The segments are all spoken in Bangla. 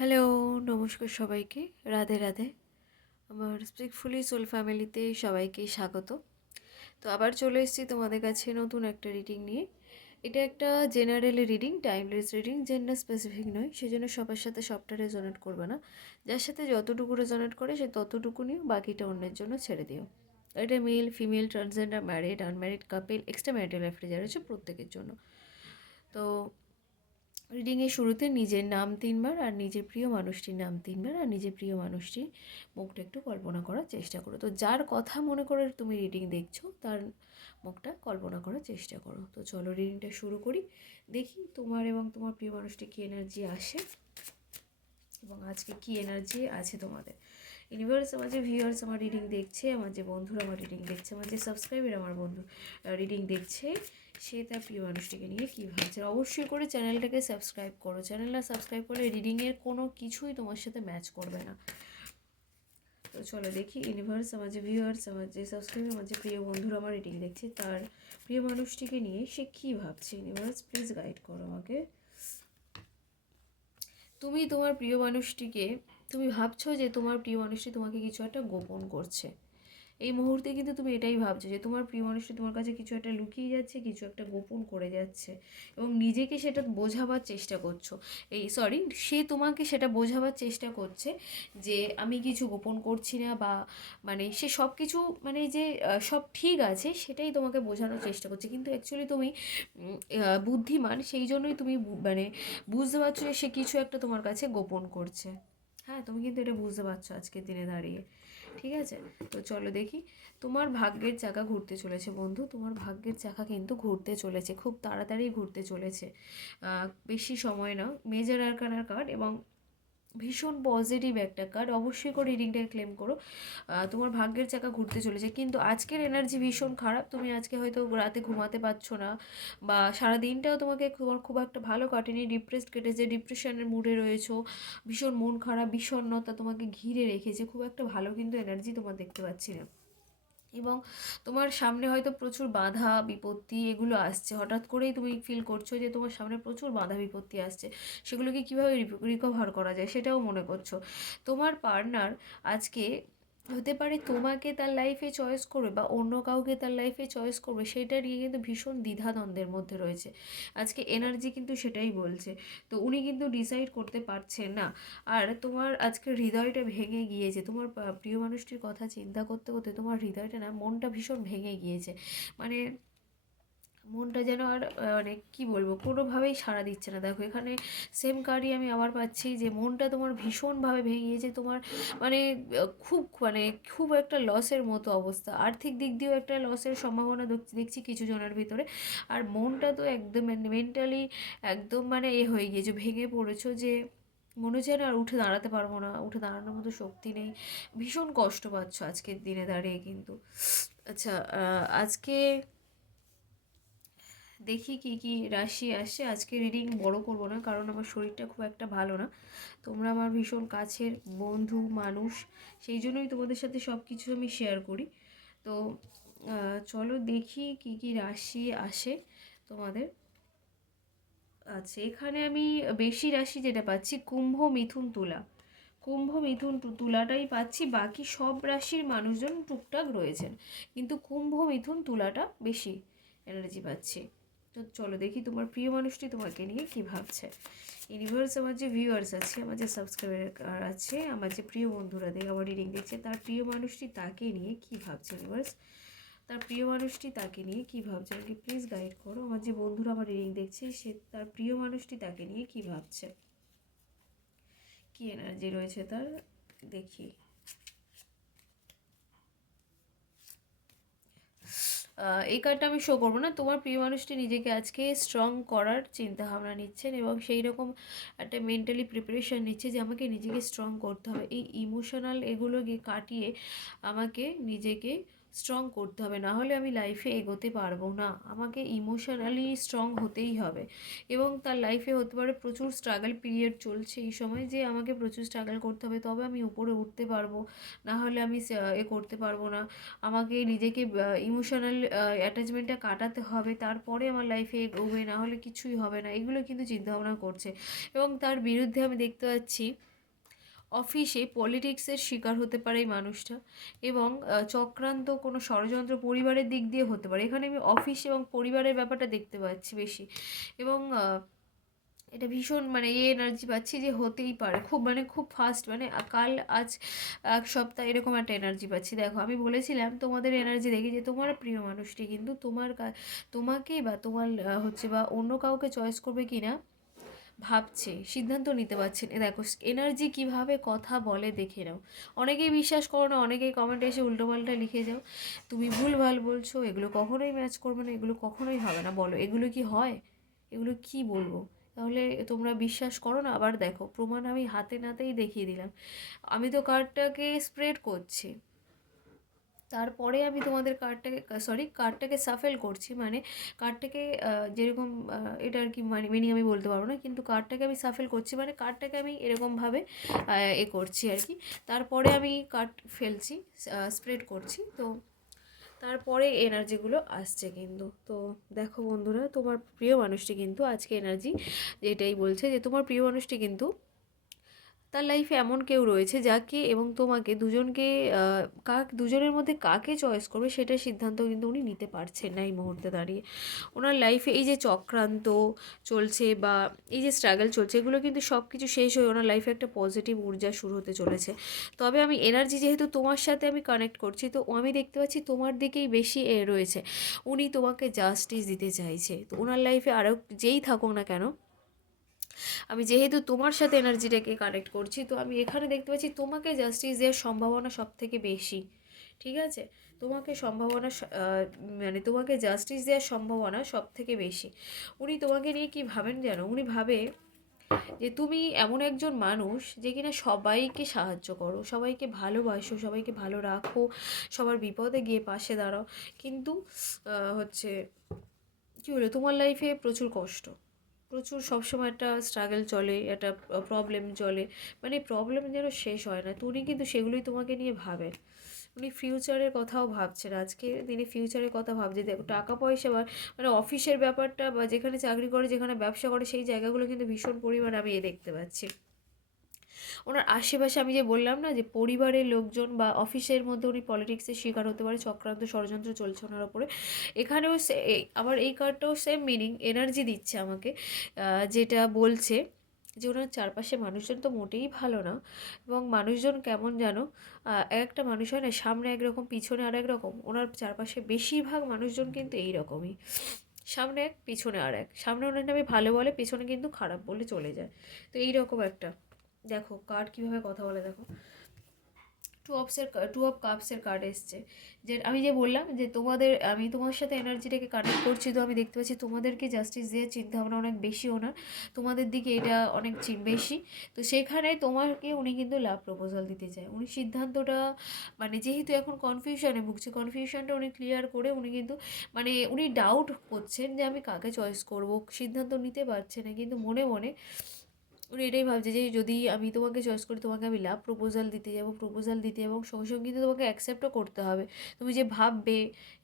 হ্যালো, নমস্কার সবাইকে। রাধে রাধে। আমার স্পিকফুলি সোল ফ্যামিলিতে সবাইকে স্বাগত। তো আবার চলে এসেছি তোমাদের কাছে নতুন একটা রিডিং নিয়ে। এটা একটা general reading, timeless reading, gender specific নয়, সেজন্য সবার সাথে সবটা রেজোনেট করবে না। যার সাথে যতটুকু রেজোনেট করে সে ততটুকু নিও, বাকিটা অন্যের জন্য ছেড়ে দিও। এটা male, female, transgender, married, unmarried, couple, extra marital লাইফে যারা রয়েছে প্রত্যেকের জন্য। তো রিডিংয়ের শুরুতে নিজের নাম 3বার আর নিজের প্রিয় মানুষটির নাম 3বার আর নিজের প্রিয় মানুষটির মুখটা একটু কল্পনা করার চেষ্টা করো। তো যার কথা মনে করে তুমি রিডিং দেখছো তার মুখটা কল্পনা করার চেষ্টা করো। তো চলো রিডিংটা শুরু করি। দেখি তোমার এবং তোমার প্রিয় মানুষটি কী এনার্জি আসে এবং আজকে কী এনার্জি আছে তোমাদের। ইউনিভার্স, আমার যে ভিউয়ার্স আমার রিডিং দেখছে, আমার যে বন্ধুরা আমার রিডিং দেখছে, আমার যে সাবস্ক্রাইবার আমার বন্ধু রিডিং দেখছে, সে তার প্রিয় মানুষটিকে নিয়ে কী ভাবছে। অবশ্যই করে চ্যানেলটাকে সাবস্ক্রাইব করো। চ্যানেলটা সাবস্ক্রাইব করলে রিডিংয়ের কোনো কিছুই তোমার সাথে ম্যাচ করবে না। তো চলো দেখি ইউনিভার্স, আমার যে ভিউয়ার্স আমার যে সাবস্ক্রাইবার আমার যে প্রিয় বন্ধুরা আমার রিডিং দেখছে, তার প্রিয় মানুষটিকে নিয়ে সে কী ভাবছে। ইউনিভার্স প্লিজ গাইড করো আমাকে। তুমি তোমার প্রিয় মানুষটিকে, তুমি ভাবছো যে তোমার প্রিয় মানুষটি তোমাকে কিছু একটা গোপন করছে। এই মুহূর্তে কিন্তু তুমি এটাই ভাবছো যে তোমার প্রিয় মানুষটি তোমার কাছে কিছু একটা লুকিয়ে যাচ্ছে, কিছু একটা গোপন করে যাচ্ছে এবং নিজেকে সেটা বোঝাবার চেষ্টা করছো। সে তোমাকে সেটা বোঝাবার চেষ্টা করছে যে আমি কিছু গোপন করছি না, বা মানে সে সব কিছু মানে যে সব ঠিক আছে সেটাই তোমাকে বোঝানোর চেষ্টা করছে। কিন্তু অ্যাকচুয়ালি তুমি বুদ্ধিমান, সেই জন্যই তুমি মানে বুঝতে পারছো যে সে কিছু একটা তোমার কাছে গোপন করছে। হ্যাঁ, তুমি কিন্তু এটা বুঝতে পারছো আজকের দিনে দাঁড়িয়ে। ঠিক আছে, তো চলো দেখি। তোমার ভাগ্যের চাকা ঘুরতে চলেছে বন্ধু, তোমার ভাগ্যের চাকা কিন্তু ঘুরতে চলেছে, খুব তাড়াতাড়ি ঘুরতে চলেছে, বেশি সময় না। মেজর আরকানার কার্ড এবং ভীষণ পজিটিভ একটা কার্ড। অবশ্যই করে রিডিংটা ক্লেম করো। তোমার ভাগ্যের চাকা ঘুরতে চলেছে, কিন্তু আজকের এনার্জি ভীষণ খারাপ। তুমি আজকে হয়তো রাতে ঘুমাতে পারছো না, বা সারা দিনটাও তোমার খুব একটা ভালো কাটেনি, ডিপ্রেসড কেটেছে, ডিপ্রেশনের মুডে রয়েছো, ভীষণ মন খারাপ, বিষণ্ণতা তোমাকে ঘিরে রেখেছে, খুব একটা ভালো কিন্তু এনার্জি তোমার দেখতে পাচ্ছি না। এবং তোমার সামনে হয়তো প্রচুর বাধা বিপত্তি এগুলো আসছে, হঠাৎ করেই তুমি ফিল করছো যে তোমার সামনে প্রচুর বাধা বিপত্তি আসছে, সেগুলোকে কীভাবে রিকভার করা যায় সেটাও মনে করছো। তোমার পার্টনার আজকে হতে পারে তোমাকে তার লাইফে চয়েস করবে বা অন্য কাউকে তার লাইফে চয়েস করবে, সেটা নিয়ে কিন্তু ভীষণ দ্বিধাদ্বন্দ্বের মধ্যে রয়েছে। আজকে এনার্জি কিন্তু সেটাই বলছে। তো উনি কিন্তু ডিসাইড করতে পারছেন না। আর তোমার আজকে হৃদয়টা ভেঙে গিয়েছে, তোমার প্রিয় মানুষটির কথা চিন্তা করতে করতে তোমার হৃদয়টা না, মনটা ভীষণ ভেঙে গিয়েছে। মানে মনটা যেন আর মানে কী বলবো, কোনোভাবেই সাড়া দিচ্ছে না। দেখো এখানে সেম কার্ডই আমি আবার পাচ্ছি যে মনটা তোমার ভীষণভাবে ভেঙে গিয়েছে। তোমার মানে খুব একটা লসের মতো অবস্থা, আর্থিক দিক দিয়েও একটা লসের সম্ভাবনা দেখছি কিছু জনের ভিতরে। আর মনটা তো একদম মেন্টালি একদম মানে হয়ে গিয়েছে, ভেঙে পড়েছো, যে মনে হচ্ছে না আর উঠে দাঁড়াতে পারবো না, উঠে দাঁড়ানোর মতো শক্তি নেই, ভীষণ কষ্ট পাচ্ছ আজকের দিনে দাঁড়িয়ে কিন্তু। আচ্ছা, আজকে দেখি কি কি রাশি আসছে। আজকে রিডিং বড় করব না, কারণ আমার শরীরটা খুব একটা ভালো না। তোমরা আমার ভীষণ কাছের বন্ধু মানুষ, সেই জন্যই তোমাদের সাথে সব কিছু আমি শেয়ার করি। তো চলো দেখি কি কি রাশি আসে তোমাদের। আচ্ছা, এখানে আমি বেশি রাশি যেটা পাচ্ছি কুম্ভ, মিথুন, তুলা। কুম্ভ, মিথুন, তুলাটাই পাচ্ছি, বাকি সব রাশির মানুষজন টুকটাক রয়েছেন, কিন্তু কুম্ভ, মিথুন, তুলাটা বেশি এনার্জি পাচ্ছি। তো চলো দেখি তোমার প্রিয় মানুষটি তোমাকে নিয়ে কী ভাবছে। ইউনিভার্স, আমার যে ভিউয়ার্স আছে, আমার যে সাবস্ক্রাইবার আছে, আমার যে প্রিয় বন্ধুরা আমার রিডিং দেখছে, তার প্রিয় মানুষটি তাকে নিয়ে কী ভাবছে। ইউনিভার্স, তার প্রিয় মানুষটি তাকে নিয়ে কী ভাবছে আমাকে প্লিজ গাইড করো। আমার যে বন্ধুরা আমার রিডিং দেখছে, সে তার প্রিয় মানুষটি তাকে নিয়ে কী ভাবছে, কী এনার্জি রয়েছে তার, দেখি। এই কার্ডটা আমি শো করবো না। তোমার প্রিয় মানুষটি নিজেকে আজকে স্ট্রং করার চিন্তা ভাবনা নিচ্ছেন এবং সেই রকম একটা মেন্টালি প্রিপারেশান নিচ্ছে যে আমাকে নিজেকে স্ট্রং করতে হবে, এই ইমোশনাল এগুলোকে কাটিয়ে আমাকে নিজেকে স্ট্রং করতে হবে, না হলে আমি লাইফে এগোতে পারবো না, আমাকে ইমোশনালি স্ট্রং হতেই হবে। এবং তার লাইফে হতে পারে প্রচুর স্ট্রাগল পিরিয়ড চলছে এই সময়, যে আমাকে প্রচুর স্ট্রাগল করতে হবে তবে আমি উপরে উঠতে পারবো, না হলে আমি করতে পারবো না। আমাকে নিজেকে ইমোশনাল অ্যাটাচমেন্টটা কাটাতে হবে, তারপরে আমার লাইফে এগোবে, না হলে কিছুই হবে না, এগুলো কিন্তু চিন্তাভাবনা করছে। এবং তার বিরুদ্ধে আমি দেখতে পাচ্ছি অফিসে পলিটিক্সের শিকার হতে পারে এই মানুষটা, এবং চক্রান্ত কোনো ষড়যন্ত্র পরিবারের দিক দিয়ে হতে পারে। এখানে আমি অফিস এবং পরিবারের ব্যাপারটা দেখতে পাচ্ছি বেশি, এবং এটা ভীষণ মানে এনার্জি পাচ্ছি যে হতেই পারে, খুব মানে খুব ফাস্ট, মানে কাল আজ এক সপ্তাহ এরকম একটা এনার্জি পাচ্ছি। দেখো আমি বলেছিলাম তোমাদের এনার্জি দেখি যে তোমার প্রিয় মানুষটি কিন্তু তোমাকে বা তোমার হচ্ছে বা অন্য কাউকে চয়েস করবে কি না ভাবছে, সিদ্ধান্ত নিতে পারছে না। দেখো এনার্জি কিভাবে কথা বলে দেখে নাও। অনেকেই বিশ্বাস করো না, অনেকেই কমেন্টে এসে উল্টোপাল্টা লিখে যাও, তুমি ভুলভাল বলছো, এগুলো কখনোই ম্যাচ করবে না, এগুলো কখনোই হবে না। বলো এগুলো কি হয়? এগুলো কি বলবো? তাহলে তোমরা বিশ্বাস করো না? আবার দেখো প্রমাণ আমি হাতে নাতেই দেখিয়ে দিলাম। আমি তো কার্ডটাকে স্প্রেড করছি, তারপরে আমি তোমাদের কার্ডটাকে সাফেল করছি, মানে কার্ডটাকে যেরকম এটা আর কি মানে মিনিং আমি বলতে পারবো না, কিন্তু কার্ডটাকে আমি সাফেল করছি মানে কার্ডটাকে আমি এরকমভাবে করছি আর কি। তারপরে আমি কার্ড ফেলছি, স্প্রেড করছি, তো তারপরে এনার্জিগুলো আসছে কিন্তু। তো দেখো বন্ধুরা, তোমার প্রিয় মানুষটি কিন্তু আজকে এনার্জি যেটাই বলছে যে তোমার প্রিয় মানুষটি কিন্তু তার লাইফে এমন কেউ রয়েছে যাকে এবং তোমাকে দুজনকে দুজনের মধ্যে কাকে চয়েস করবে সেটার সিদ্ধান্ত কিন্তু উনি নিতে পারছেন না এই মুহূর্তে দাঁড়িয়ে। ওনার লাইফে এই যে চক্রান্ত চলছে বা এই যে স্ট্রাগল চলছে, এগুলো কিন্তু সব কিছু শেষ হয়ে ওনার লাইফে একটা পজিটিভ ঊর্জা শুরু হতে চলেছে। তবে আমি এনার্জি যেহেতু তোমার সাথে আমি কানেক্ট করছি, তো আমি দেখতে পাচ্ছি তোমার দিকেই বেশি রয়েছে। উনি তোমাকে জাস্টিস দিতে চাইছে, তো ওনার লাইফে আরও যেই থাকুক না কেন, আমি যেহেতু তোমার সাথে এনার্জিটাকে কানেক্ট করছি, তো আমি এখানে দেখতে পাচ্ছি তোমাকে জাস্টিস দেওয়ার সম্ভাবনা সব থেকে বেশি। ঠিক আছে? তোমাকে মানে তোমাকে জাস্টিস দেওয়ার সম্ভাবনা সব থেকে বেশি। উনি তোমাকে নিয়ে কি ভাবেন জানো? উনি ভাবে যে তুমি এমন একজন মানুষ যে কিনা সবাইকে সাহায্য করো, সবাইকে ভালোবাসো, সবাইকে ভালো রাখো, সবার বিপদে গিয়ে পাশে দাঁড়াও, কিন্তু হচ্ছে কী বলে তোমার লাইফে প্রচুর কষ্ট, প্রচুর সবসময় একটা স্ট্রাগল চলে, একটা প্রবলেম চলে, মানে প্রবলেম যেন শেষ হয় না। তো উনি কিন্তু সেগুলোই তোমাকে নিয়ে ভাবেন। উনি ফিউচারের কথাও ভাবছেন, আজকে তিনি ফিউচারের কথা ভাবছে। দেখো টাকা পয়সা বা মানে অফিসের ব্যাপারটা বা যেখানে চাকরি করে, যেখানে ব্যবসা করে, সেই জায়গাগুলো কিন্তু ভীষণ পরিমাণে আমি দেখতে পাচ্ছি। ওনার আশেপাশে আমি যে বললাম না যে পরিবারের লোকজন বা অফিসের মধ্যে উনি পলিটিক্সের শিকার হতে পারে, চক্রান্ত ষড়যন্ত্র চলছে ওনার ওপরে। এখানেও আবার এই কার্ডটাও সেম মিনিং এনার্জি দিচ্ছে আমাকে, যেটা বলছে যে ওনার চারপাশে মানুষজন তো মোটেই ভালো না, এবং মানুষজন কেমন যেন একটা মানুষ হয় না, সামনে একরকম পিছনে আর একরকম, ওনার চারপাশে বেশিরভাগ মানুষজন কিন্তু এই রকমই, সামনে এক পিছনে আর এক, সামনে ওনার নামে ভালো বলে, পিছনে কিন্তু খারাপ বলে চলে যায়। তো এইরকম একটা দেখো কার্ড কীভাবে কথা বলে, দেখো টু অফ কাপসের কার্ড এসছে। যে আমি যে বললাম যে আমি তোমার সাথে এনার্জিটাকে কানেক্ট করছি, তো আমি দেখতে পাচ্ছি তোমাদেরকে জাস্টিস দেওয়ার চিন্তাভাবনা অনেক বেশি ওনার, তোমাদের দিকে এটা অনেক বেশি। তো সেখানে তোমাকে উনি কিন্তু লাভ প্রপোজাল দিতে চায়। উনি সিদ্ধান্তটা মানে যেহেতু এখন কনফিউশনে ভুগছে, কনফিউশনটা উনি ক্লিয়ার করে উনি কিন্তু মানে উনি ডাউট করছেন যে আমি কাকে চয়েস করব, সিদ্ধান্ত নিতে পারছে না, কিন্তু মনে মনে উনি এটাই ভাবছে যে যদি আমি তোমাকে চয়েস করি, তোমাকে আমি লাভ প্রপোজাল দিতে যাবো, এবং সঙ্গে সঙ্গে কিন্তু তোমাকে অ্যাকসেপ্টও করতে হবে। তুমি যে ভাববে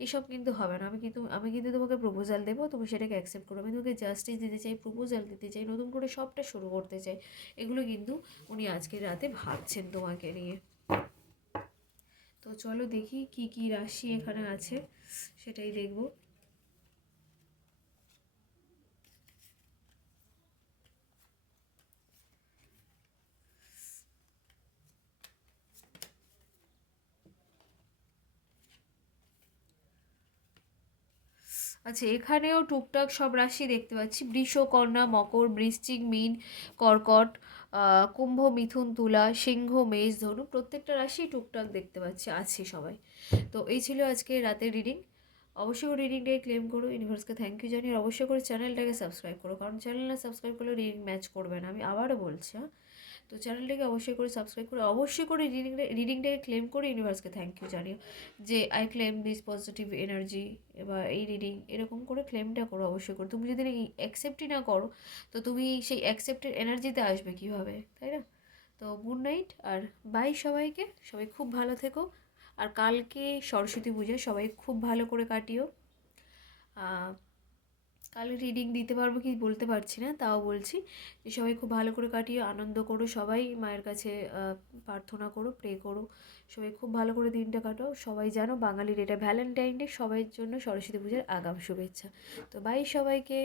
এসব কিন্তু হবে না, আমি কিন্তু তোমাকে প্রপোজাল দেবো, তুমি সেটাকে অ্যাকসেপ্ট করো। আমি তোমাকে জাস্টিস দিতে চাই, প্রপোজাল দিতে চাই, নতুন করে সবটা শুরু করতে চাই। এগুলো কিন্তু উনি আজকের রাতে ভাবছেন তোমাকে নিয়ে। তো চলো দেখি কি কি রাশি এখানে আছে, সেটাই দেখবো। আচ্ছা, এখানেও টুকটাক সব রাশি দেখতে পাচ্ছি, বৃষ, কন্যা, মকর, বৃশ্চিক, মীন, কর্কট, কুম্ভ, মিথুন, তুলা, সিংহ, মেষ, ধনু, প্রত্যেকটা রাশি টুকটাক দেখতে পাচ্ছি আছে সবাই। তো এই ছিল আজকে রাতের রিডিং। অবশ্যই করে রিডিংটাকে ক্লেম করো, ইউনিভার্সকে থ্যাংক ইউ জানিয়ে অবশ্যই করে চ্যানেলটাকে সাবস্ক্রাইব করো, কারণ চ্যানেল না সাবস্ক্রাইব করলে রিডিং ম্যাচ করবে না, আমি আবারও বলছি। হ্যাঁ, তো চ্যানেলটাকে অবশ্যই করে সাবস্ক্রাইব করে অবশ্যই করে রিডিংটাকে ক্লেম করে ইউনিভার্সকে থ্যাংক ইউ জানিও যে I claim this positive energy, এবার এই রিডিং এরকম করে ক্লেমটা করো অবশ্যই করে। তুমি যদি অ্যাকসেপ্টই না করো, তো তুমি সেই অ্যাকসেপ্টের এনার্জিতে আসবে কীভাবে, তাই না? তো গুড নাইট আর বাই সবাইকে, সবাই খুব ভালো থেকো। আর কালকে সরস্বতী পূজা, সবাই খুব ভালো করে কাটিও। কাল রিডিং দিতে পারবো কি বলতে পারছি না, তাও বলছি যে সবাই খুব ভালো করে কাটিয়ে আনন্দ করো, সবাই মায়ের কাছে প্রার্থনা করো, প্রে করো, সবাই খুব ভালো করে দিনটা কাটাও। সবাই জানো বাঙালির এটা ভ্যালেন্টাইন ডে, সবাইয়ের জন্য সরস্বতী পূজার আগাম শুভেচ্ছা। তো বাই সবাইকে।